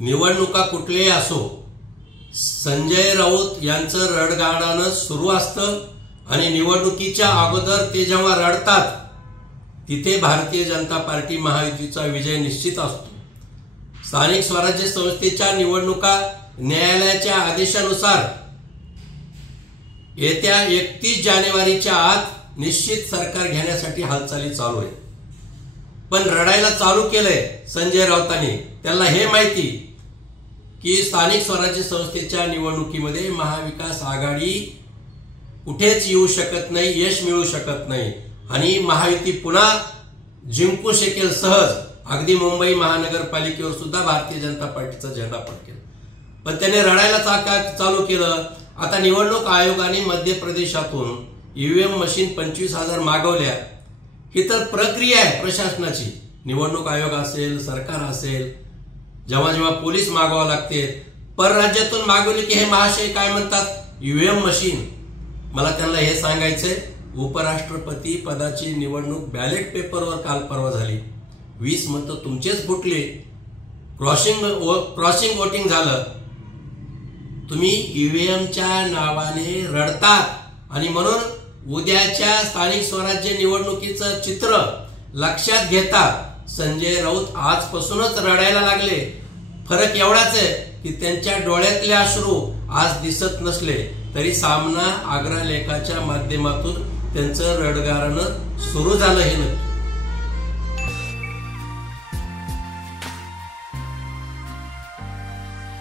निवडणुका कुठलेही असो, संजय राऊत यांचं रडगाणं सुरू असतं आणि निवडणुकीच्या अगोदर ते जेव्हा रडतात तिथे भारतीय जनता पार्टी महायुतीचा विजय निश्चित असतो। स्थानिक स्वराज्य संस्थेच्या निवडणुका न्यायालयाच्या आदेशानुसार येत्या 31 जानेवारीच्या आत निश्चित सरकार घेण्यासाठी हालचाली चालू आहे। पण रडायला चालू केलंय संजय राऊतांनी। त्यांना हे माहिती की स्थानिक स्वराज्य संस्थेच्या निवडणुकीमध्ये महाविकास आघाडी कुठेच येऊ शकत नाही, यश मिळू शकत नाही आणि महायुती पुन्हा जिंकू शकेल सहज। अगदी मुंबई महानगरपालिकेवर सुद्धा भारतीय जनता पार्टीचा झेंडा फडकेल। पण त्याने रडायला चालू केलं। आता निवडणूक आयोगाने मध्य प्रदेशातून ईव्हीएम मशीन 25,000 मागवल्या। ही तर प्रक्रिया आहे प्रशासनाची। निवडणूक आयोग असेल, सरकार असेल, जेव्हा जेव्हा पोलीस मागवावं लागते, परराज्यातून मागवले की हे महाशय काय म्हणतात, ईव्हीएम मशीन। मला त्यांना हे सांगायचंय, उपराष्ट्रपती पदाची निवडणूक बॅलेट पेपरवर काल परवा झाली। 20 मतं तुमचेच फुटले, क्रॉसिंग वोटिंग झालं। तुम्ही ईव्हीएमच्या नावाने रडतात आणि म्हणून उद्याच्या स्थानिक स्वराज्य निवडणुकीचं चित्र लक्षात घेता संजय राऊत आजपासूनच रडायला लागले। फरक एवढाच आहे की त्यांच्या डोळ्यातले अश्रू आज दिसत नसले तरी सामना अग्रलेखाच्या माध्यमातून त्यांचं रडगाणं सुरू झालं हे नक्की।